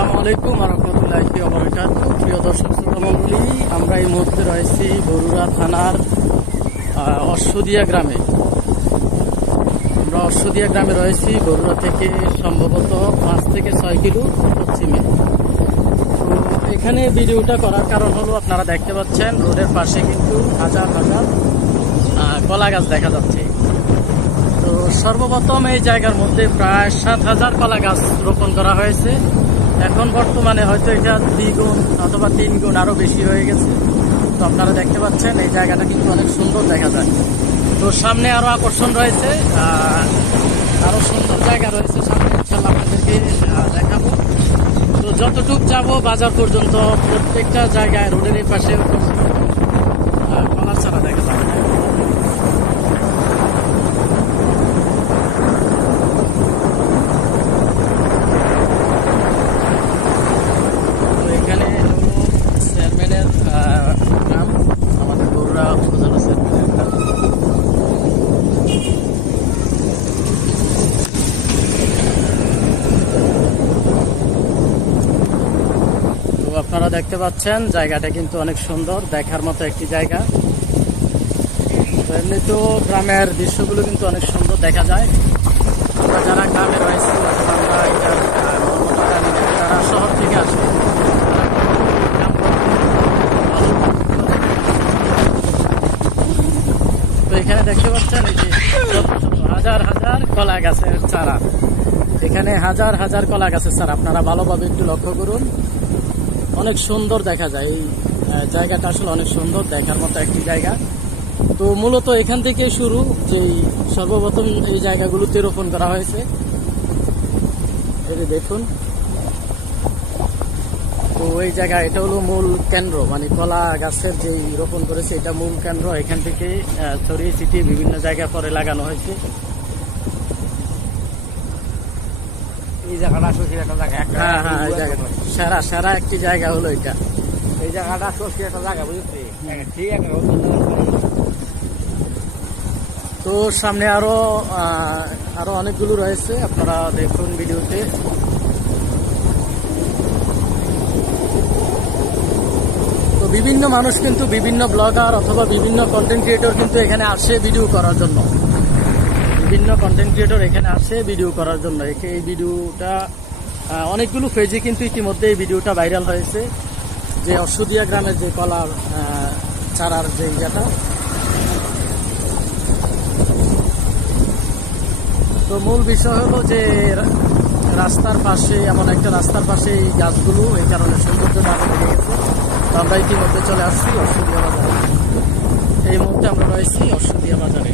আসসালামু আলাইকুম রহমতুল্লাহি ওবরাকাত প্রিয় দর্শক শ্রোতা মণ্ডলী আমরা এই মুহূর্তে রয়েছি বরুড়া থানার অশ্বদিয়া গ্রামে। আমরা অশ্বদিয়া গ্রামে রয়েছি, বরুড়া থেকে সম্ভবত পাঁচ থেকে ছয় কিলো পশ্চিমে। এখানে ভিডিওটা করার কারণ হলো, আপনারা দেখতে পাচ্ছেন, রোডের পাশে কিন্তু হাজার হাজার কলা গাছ দেখা যাচ্ছে। তো সর্বপ্রথম এই জায়গার মধ্যে প্রায় সাত হাজার কলা গাছ রোপণ করা হয়েছে। এখন বর্তমানে হয়তো এটা দ্বিগুণ অথবা তিন গুণ আরও বেশি হয়ে গেছে। তো আপনারা দেখতে পাচ্ছেন, এই জায়গাটা কিন্তু অনেক সুন্দর দেখা যায়। তো সামনে আরও আকর্ষণ রয়েছে আরও সুন্দর জায়গা রয়েছে সামনে ইনশাল্লাহ আপনাদেরকে দেখাবো। তো যতটুক যাব, বাজার পর্যন্ত প্রত্যেকটা জায়গায়, রোডের পাশে কলার চারা দেখা আপনারা দেখতে পাচ্ছেন, জায়গাটা কিন্তু অনেক সুন্দর, দেখার মতো একটি জায়গা। তো গ্রামের দৃশ্যগুলো কিন্তু অনেক সুন্দর দেখা যায়। আমরা যারা গ্রামে রয়েছি যারা শহর থেকে আসে, তো এখানে দেখতে পাচ্ছেন হাজার হাজার কলা গাছের চারা। এখানে হাজার হাজার কলা গাছের চারা। আপনারা ভালোভাবে একটু লক্ষ্য করুন। অনেক সুন্দর দেখা যায়। এই জায়গাটা আসলে অনেক সুন্দর দেখার মতো একটি জায়গা। তো মূলত এখান থেকে শুরু যেই সর্বপ্রথম এই জায়গাগুলোতে রোপণ করা হয়েছে। যে দেখুন। তো এই জায়গা, এটা হলো মূল কেন্দ্র মানে কলা গাছের যেই রোপণ করেছে, এটা মূল কেন্দ্র। এখান থেকে ছড়িয়ে ছিটিয়ে বিভিন্ন জায়গা পরে লাগানো হয়েছে। এই জায়গাটা সত্যি একটা জায়গা হ্যাঁ হ্যাঁ এই জায়গাটা। সেরা সেরা একটি জায়গা হলো এটা। এই জায়গাটা সত্যি একটা জায়গা বুঝলি ঠিক আছে তো সামনে আরও আরও অনেকগুলো রয়েছে আপনারা দেখুন ভিডিওতে। তো বিভিন্ন মানুষ কিন্তু বিভিন্ন ব্লগার অথবা বিভিন্ন কন্টেন্ট ক্রিয়েটর কিন্তু এখানে আসে ভিডিও করার জন্য। বিভিন্ন কন্টেন্ট ক্রিয়েটর এখানে আসে ভিডিও করার জন্য। এই ভিডিওটা অনেকগুলো ফেজে কিন্তু ইতিমধ্যে এই ভিডিওটা ভাইরাল হয়েছে। যে অশ্বদিয়া গ্রামের যে কলার চারার যে ইয়েটা। তো মূল বিষয় হলো যে, রাস্তার পাশে, এমন একটা রাস্তার পাশে এই গাছগুলো, এই কারণে সৌন্দর্য আরও গেছে। তো আমরা ইতিমধ্যে চলে আসছি অশ্বদিয়া বাজারে। এই মুহূর্তে আমরা রয়েছি অশ্বদিয়া বাজারে।